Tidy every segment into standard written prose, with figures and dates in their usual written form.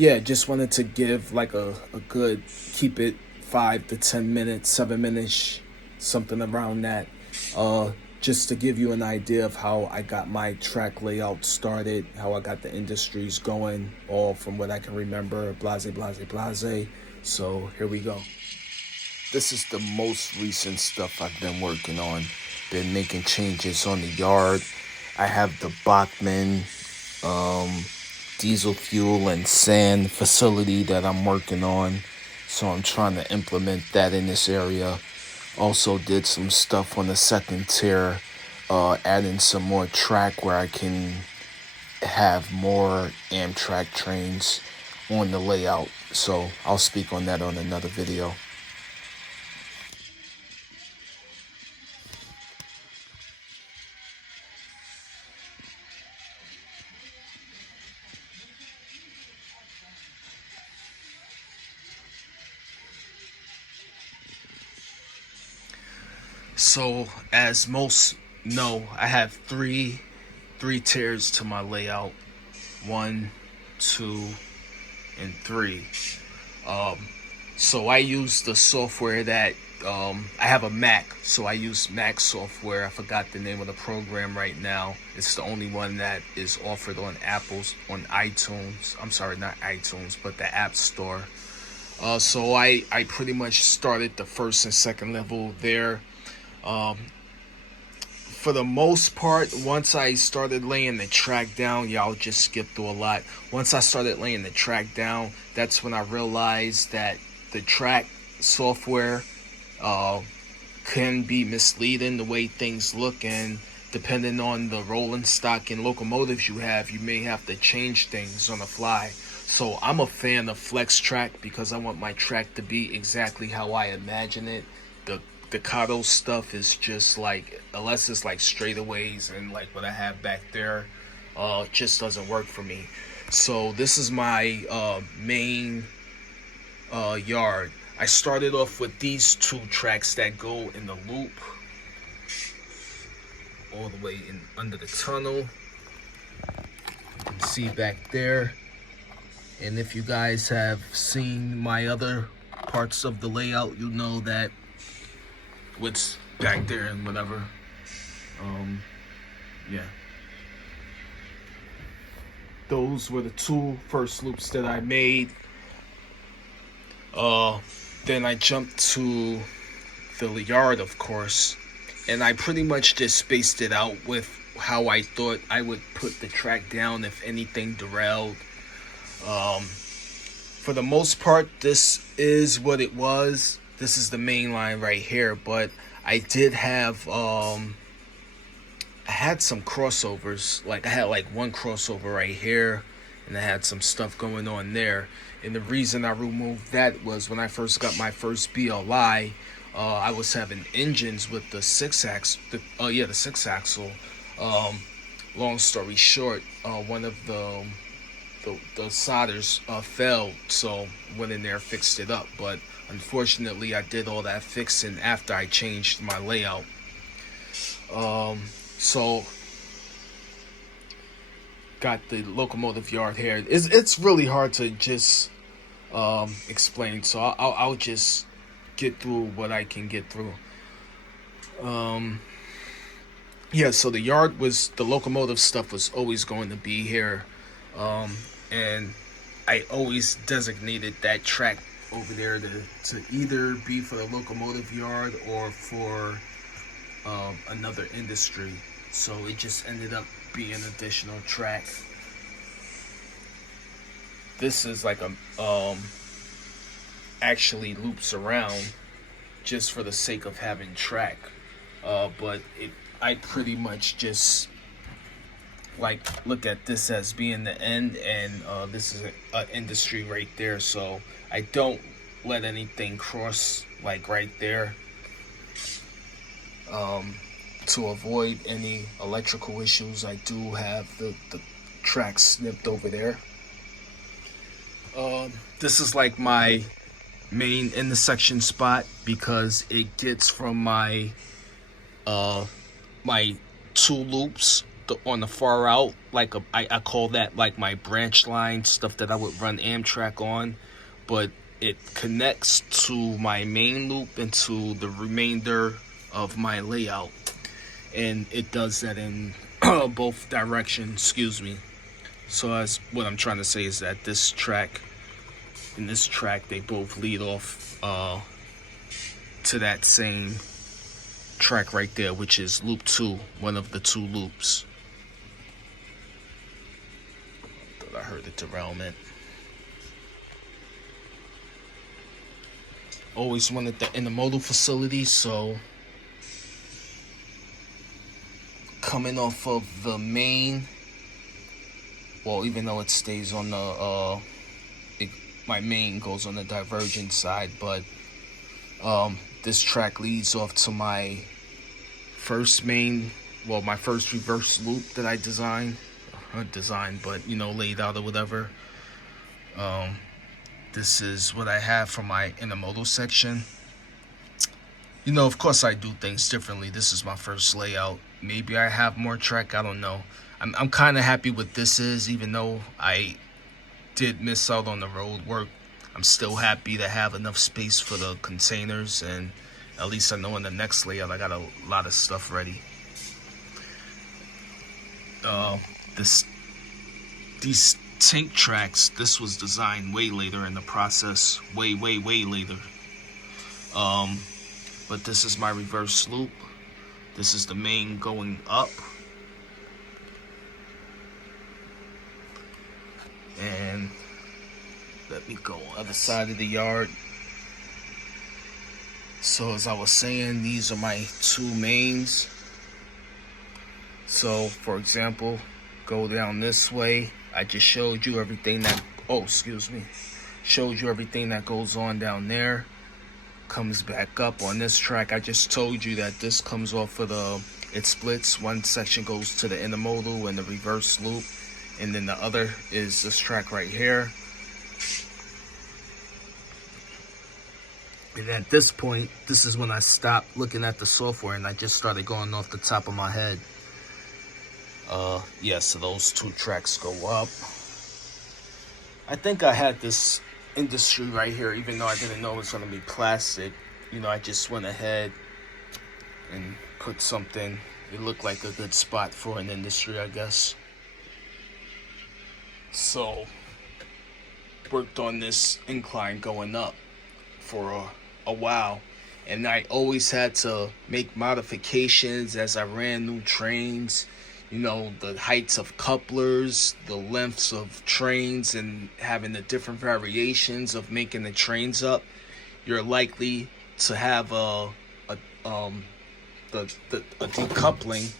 yeah, just wanted to give like a good, keep it 5 to 10 minutes, 7 minutes, something around that. Uh, just to give you an idea of how I got my track layout started, how I got the industries going, all from what I can remember, blase, blase, blase. So here we go. This is the most recent stuff I've been working on. Been making changes on the yard. I have the Bachman diesel fuel and sand facility that I'm working on. So I'm trying to implement that in this area. Also did some stuff on the second tier, adding some more track where I can have more Amtrak trains on the layout. So I'll speak on that on another video. So as most know, I have three tiers to my layout. 1, 2, and 3. So I use the software that I have a Mac, so I use Mac software. I forgot the name of the program right now. It's the only one that is offered on on iTunes. I'm sorry, not iTunes, but the App Store. So I pretty much started the first and second level there. For the most part, once I started laying the track down, y'all just skip through a lot. Once I started laying the track down, that's when I realized that the track software can be misleading the way things look, and depending on the rolling stock and locomotives you have, you may have to change things on the fly. So I'm a fan of flex track because I want my track to be exactly how I imagine it. The Kato stuff is just like, unless it's like straightaways and like what I have back there, just doesn't work for me. So this is my main yard. I started off with these two tracks that go in the loop all the way in under the tunnel. You can see back there. And if you guys have seen my other parts of the layout, you know that what's back there and whatever. Yeah. Those were the two first loops that I made. Then I jumped to the yard, of course, and I pretty much just spaced it out with how I thought I would put the track down if anything derailed. For the most part, this is what it was. This is the main line right here, but I did have I had some crossovers. Like I had like one crossover right here, and I had some stuff going on there. And the reason I removed that was when I first got my first BLI, I was having engines with the six axle. The six axle. Long story short, one of the solders failed, so went in there, fixed it up. But unfortunately, I did all that fixing after I changed my layout. So got the locomotive yard here. It's really hard to just explain, so I'll just get through what I can get through. Yeah, so the locomotive stuff was always going to be here. And I always designated that track over there to either be for the locomotive yard or for another industry. So it just ended up being additional track. This is like a actually loops around just for the sake of having track. But I pretty much just like look at this as being the end, and this is an industry right there, so I don't let anything cross like right there, to avoid any electrical issues. I do have the track snipped over there. This is like my main intersection spot because it gets from my my two loops on the far out, like I call that like my branch line stuff that I would run Amtrak on, but it connects to my main loop and to the remainder of my layout, and it does that in both directions. Excuse me. So as what I'm trying to say is that this track and this track, they both lead off to that same track right there, which is loop 2, one of the 2 loops. Thought I heard a derailment. Always wanted the intermodal facility, so coming off of the main, well, even though it stays on the my main goes on the divergent side, but this track leads off to my first main, well, my first reverse loop that I designed, but laid out or whatever. This is what I have for my intermodal section. Of course I do things differently. This is my first layout. Maybe I have more track, I don't know. I'm kind of happy with this is, even though I did miss out on the road work. I'm still happy to have enough space for the containers, and at least I know in the next layout I got a lot of stuff ready. These tank tracks, this was designed way later in the process, way later. But this is my reverse loop. This is the main going up. And let me go on the other side of the yard. So as I was saying, these are my 2 mains. So for example, go down this way. I just showed you everything that, showed you everything that goes on down there. Comes back up on this track. I just told you that this comes off of it splits. One section goes to the intermodal and the reverse loop, and then the other is this track right here. And at this point, this is when I stopped looking at the software and I just started going off the top of my head. So those 2 tracks go up. I think I had this industry right here, even though I didn't know it was going to be plastic. I just went ahead and put something. It looked like a good spot for an industry, I guess. So, worked on this incline going up for a while, and I always had to make modifications as I ran new trains. The heights of couplers, the lengths of trains, and having the different variations of making the trains up. You're likely to have a decoupling,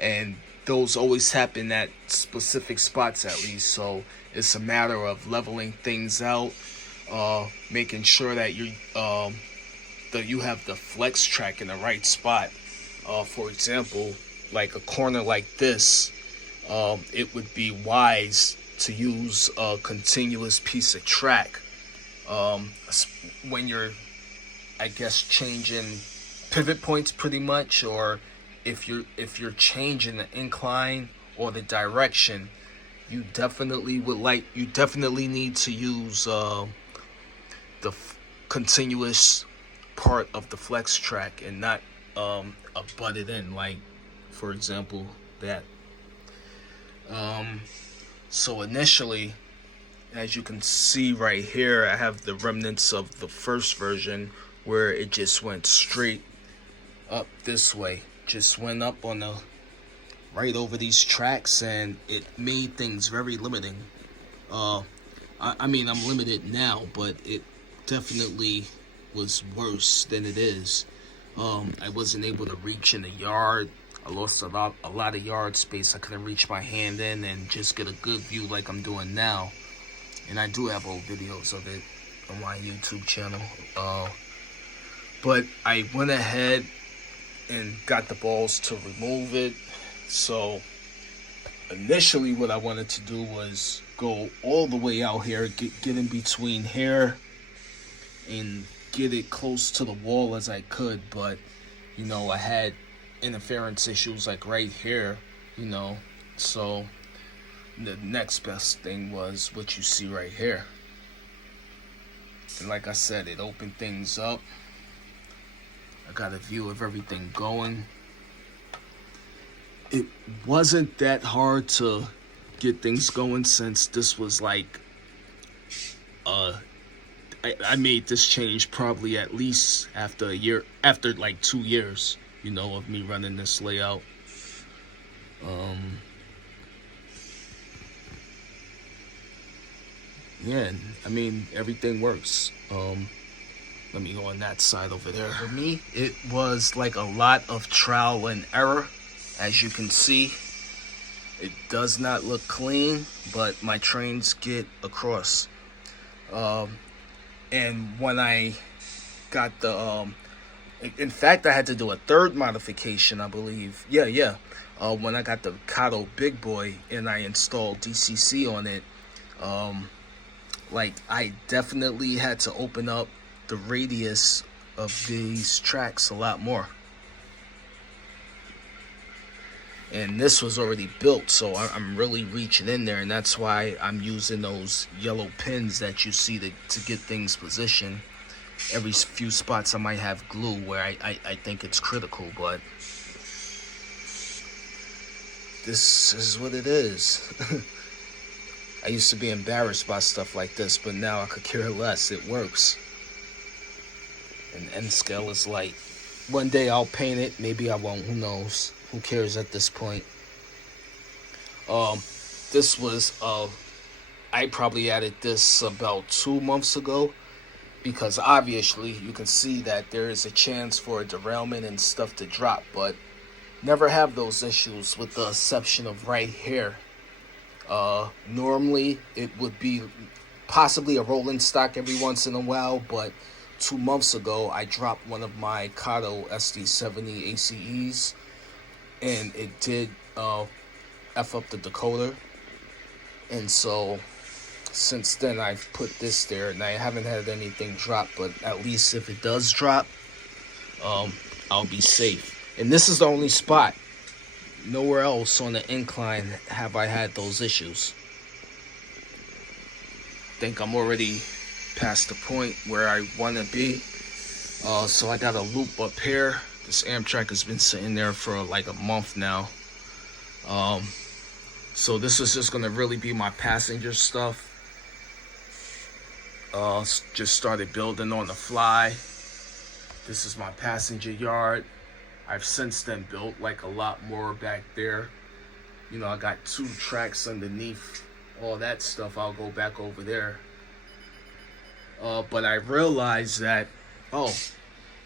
and those always happen at specific spots at least. So it's a matter of leveling things out, making sure that you have the flex track in the right spot. For example, like a corner like this, it would be wise to use a continuous piece of track when you're, I guess, changing pivot points pretty much, or if you're changing the incline or the direction, you definitely need to use the continuous part of the flex track and not butt it in, like for example that. So initially, as you can see right here, I have the remnants of the first version where it just went straight up this way, just went up on the right over these tracks, and it made things very limiting. I mean, I'm limited now, but it definitely was worse than it is. I wasn't able to reach in the yard. I lost a lot of yard space. I couldn't reach my hand in and just get a good view like I'm doing now. And I do have old videos of it on my YouTube channel. But I went ahead and got the balls to remove it. So initially what I wanted to do was go all the way out here, get in between here and get it close to the wall as I could. But, you know, I had interference issues like right here, you know. So the next best thing was what you see right here. And like I said, it opened things up. I got a view of everything going. It wasn't that hard to get things going since this was like I made this change probably at least after a year, after like 2 years, you know, of me running this layout. Yeah, I mean, everything works. Let me go on that side over there. For me, it was like a lot of trial and error. As you can see, it does not look clean, but my trains get across. And when I got the, in fact, I had to do a third modification, I believe. Yeah. When I got the Kato Big Boy and I installed DCC on it, like I definitely had to open up the radius of these tracks a lot more. And this was already built, so I'm really reaching in there, and that's why I'm using those yellow pins that you see to get things positioned. Every few spots I might have glue where I think it's critical, but this is what it is. I used to be embarrassed by stuff like this, but now I could care less. It works. And Nscale is light. One day I'll paint it, maybe I won't, who knows? Who cares at this point? This was, I probably added this about 2 months ago, because obviously you can see that there is a chance for a derailment and stuff to drop, but never have those issues with the exception of right here. Normally it would be possibly a rolling stock every once in a while, but 2 months ago I dropped one of my Kato SD70 ACEs, and it did F up the decoder. And so since then I've put this there, and I haven't had anything drop, but at least if it does drop, I'll be safe. And this is the only spot. Nowhere else on the incline have I had those issues. I think I'm already past the point where I want to be. So I got a loop up here. This Amtrak has been sitting there for like a month now. So this is just gonna really be my passenger stuff. Just started building on the fly. This is my passenger yard. I've since then built like a lot more back there. You know, I got 2 tracks underneath all that stuff. I'll go back over there. But I realized that,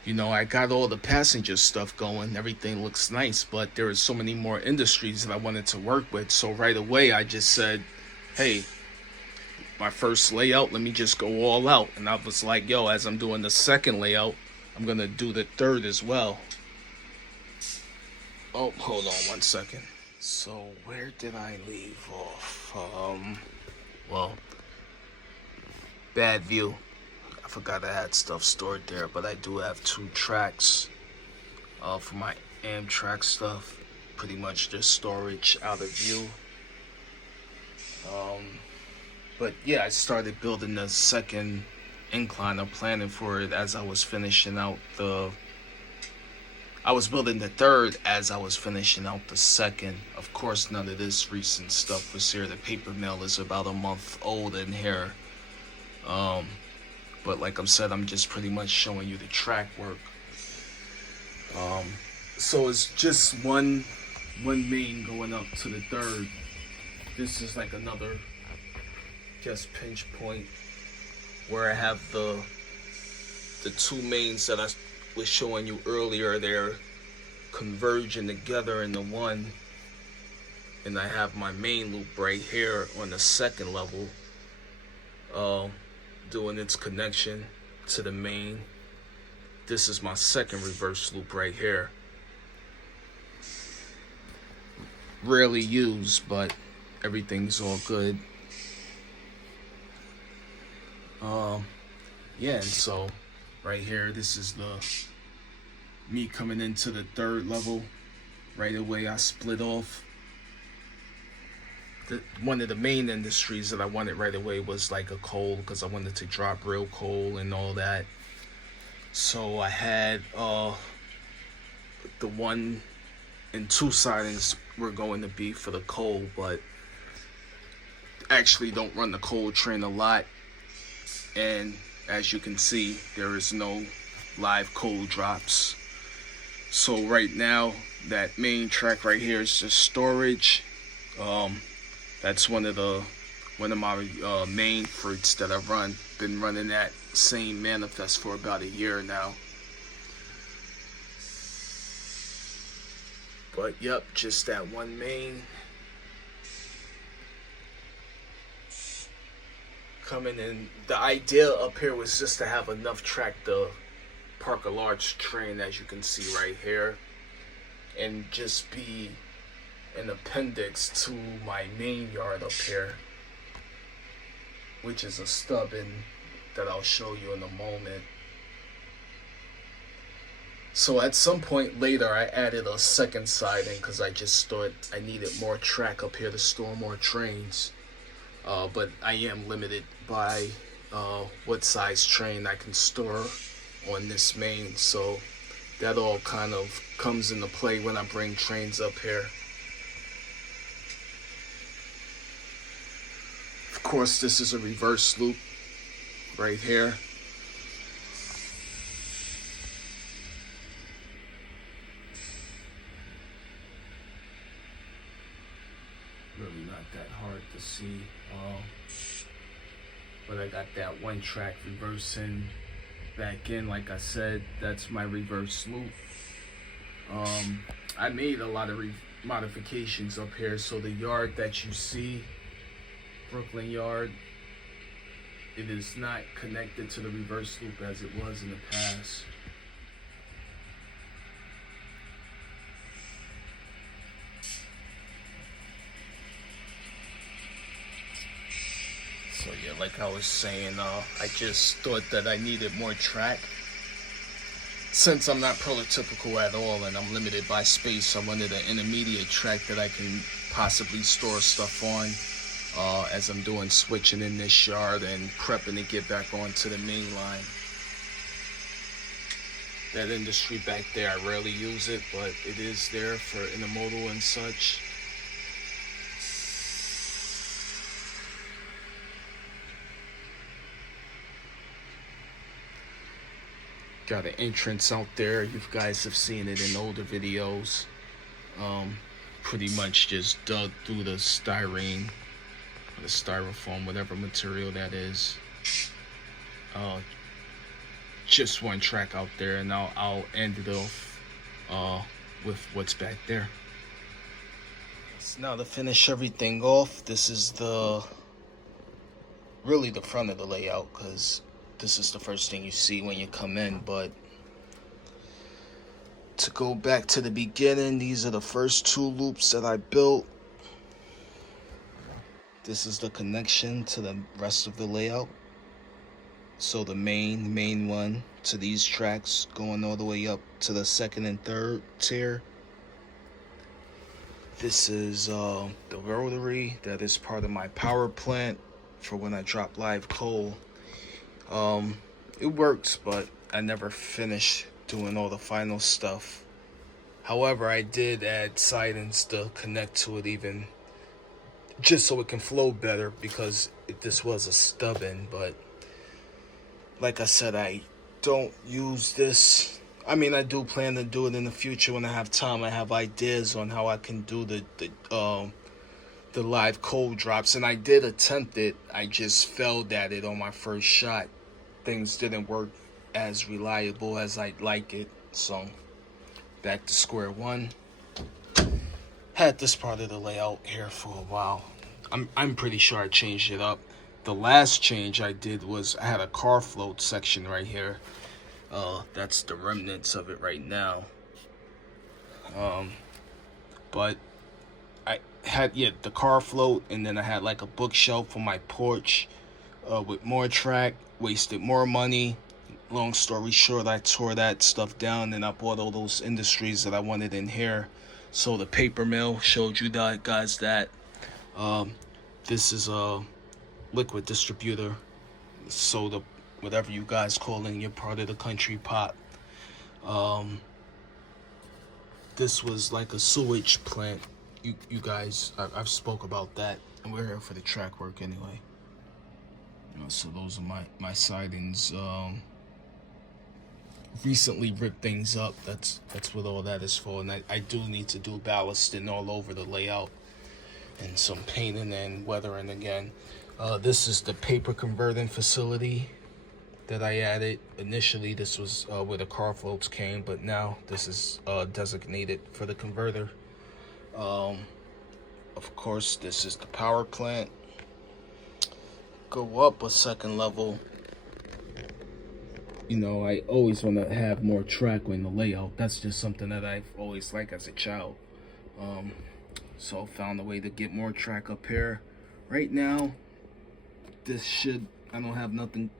you know, I got all the passenger stuff going. Everything looks nice, but there are so many more industries that I wanted to work with. So right away, I just said, hey, my first layout, let me just go all out. And I was like, yo, as I'm doing the second layout, I'm going to do the third as well. Oh, hold on 1 second. So where did I leave off? Well, bad view. I forgot I had stuff stored there, but I do have 2 tracks for my Amtrak stuff. Pretty much just storage out of view. But yeah, I started building the second incline, or planning for it as I was finishing out I was building the third as I was finishing out the second. Of course, none of this recent stuff was here. The paper mill is about a month old in here. But like I said, I'm just pretty much showing you the track work. So it's just one main going up to the third. This is like another just pinch point where I have the 2 mains that I was showing you earlier. They're converging together into one, and I have my main loop right here on the second level, doing its connection to the main. This is my second reverse loop right here. Rarely used, but everything's all good. Yeah, and so right here, this is me coming into the third level. right away I split off. One of the main industries that I wanted right away was like a coal, because I wanted to drop real coal and all that. So I had the 1 and 2 sidings were going to be for the coal, but actually don't run the coal train a lot. And as you can see, there is no live coal drops. So right now, that main track right here is just storage. That's one of my main fruits that I run. Been running that same manifest for about a year now. But yep, just that one main. Coming in. The idea up here was just to have enough track to park a large train, as you can see right here, and just be an appendix to my main yard up here, which is a stubbin that I'll show you in a moment. So at some point later I added a second siding because I just thought I needed more track up here to store more trains. But I am limited by what size train I can store on this main, so that all kind of comes into play when I bring trains up here. Of course, this is a reverse loop right here. Really not that hard to see, but I got that one track reversing back in. Like I said, that's my reverse loop. I made a lot of modifications up here, so the yard that you see, Brooklyn yard, it is not connected to the reverse loop as it was in the past. So yeah, like I was saying, I just thought that I needed more track. Since I'm not prototypical at all and I'm limited by space, I wanted an intermediate track that I can possibly store stuff on as I'm doing switching in this yard and prepping to get back onto the main line. That industry back there, I rarely use it, but it is there for intermodal and such. Got an entrance out there. You guys have seen it in older videos. Pretty much just dug through the styrene, or the styrofoam, whatever material that is. Just one track out there, and I'll end it off with what's back there. So now to finish everything off, this is really the front of the layout, because this is the first thing you see when you come in. But to go back to the beginning, these are the first 2 loops that I built. This is the connection to the rest of the layout. So the main one to these tracks going all the way up to the 2nd and 3rd tier. This is the rotary that is part of my power plant for when I drop live coal. It works, but I never finished doing all the final stuff. However, I did add sidings to connect to it, even just so it can flow better, because this was a stubbin. But like I said, I don't use this. I mean, I do plan to do it in the future when I have time. I have ideas on how I can do the live coal drops, and I did attempt it. I just failed at it on my first shot. Things didn't work as reliable as I'd like it, so back to square one. Had this part of the layout here for a while. I'm pretty sure I changed it up. The last change I did was I had a car float section right here. That's the remnants of it right now. But I had the car float, and then I had like a bookshelf on my porch with more track. Wasted more money. Long story short, I tore that stuff down, and I bought all those industries that I wanted in here. So the paper mill showed you guys that this is a liquid distributor. So the whatever you guys call in your part of the country pot. This was like a sewage plant. You guys, I've spoke about that, and we're here for the track work anyway. So those are my sidings. Recently ripped things up. That's what all that is for. And I do need to do ballasting all over the layout and some painting and weathering again. This is the paper converting facility that I added. Initially, this was where the car floats came, but now this is designated for the converter. Of course, this is the power plant. Go up a second level. You know, I always want to have more track in the layout. That's just something that I've always liked as a child. So found a way to get more track up here. Right now, I don't have nothing.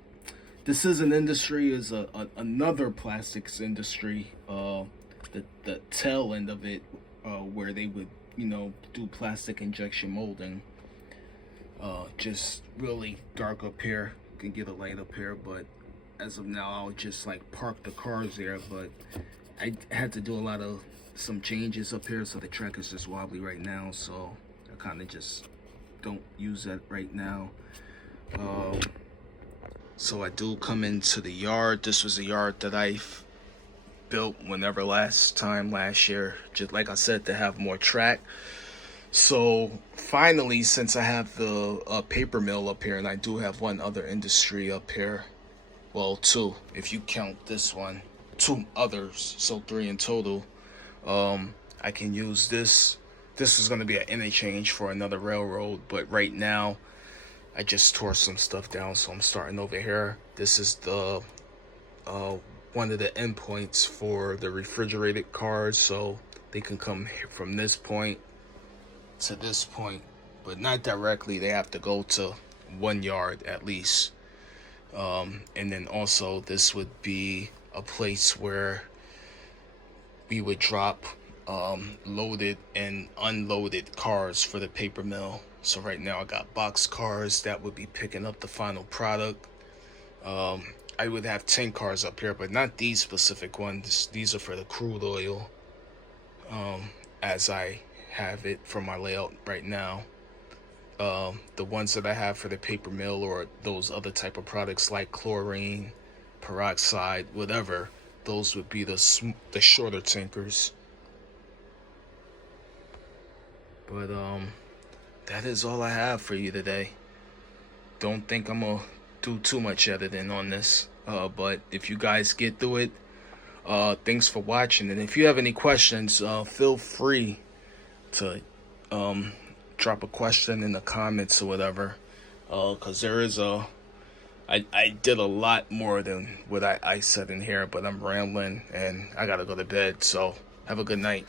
This is an industry, is another plastics industry. The tail end of it, where they would, do plastic injection molding. Just really dark up here. Can get a light up here, but as of now, I'll just like park the cars there. But I had to do a lot of some changes up here, so the track is just wobbly right now. So I kind of just don't use that right now. So I do come into the yard. This was a yard that I built last year, just like I said, to have more track. So finally, since I have the paper mill up here, and I do have one other industry up here, well, two, if you count this one, two others, so three in total. I can use this. This is going to be an interchange for another railroad, but right now I just tore some stuff down, so I'm starting over here. This is the one of the endpoints for the refrigerated cars, so they can come from this point to this point, but not directly. They have to go to 1 yard at least. And then also this would be a place where we would drop loaded and unloaded cars for the paper mill. So right now I got box cars that would be picking up the final product. I would have 10 cars up here, but not these specific ones. These are for the crude oil, as I have it for my layout right now. The ones that I have for the paper mill or those other type of products like chlorine, peroxide, whatever, those would be the shorter tankers. But that is all I have for you today. Don't think I'm gonna do too much editing on this, but if you guys get through it, thanks for watching. And if you have any questions, feel free to drop a question in the comments or whatever, because there is I did a lot more than what I said in here, but I'm rambling and I gotta go to bed. So have a good night.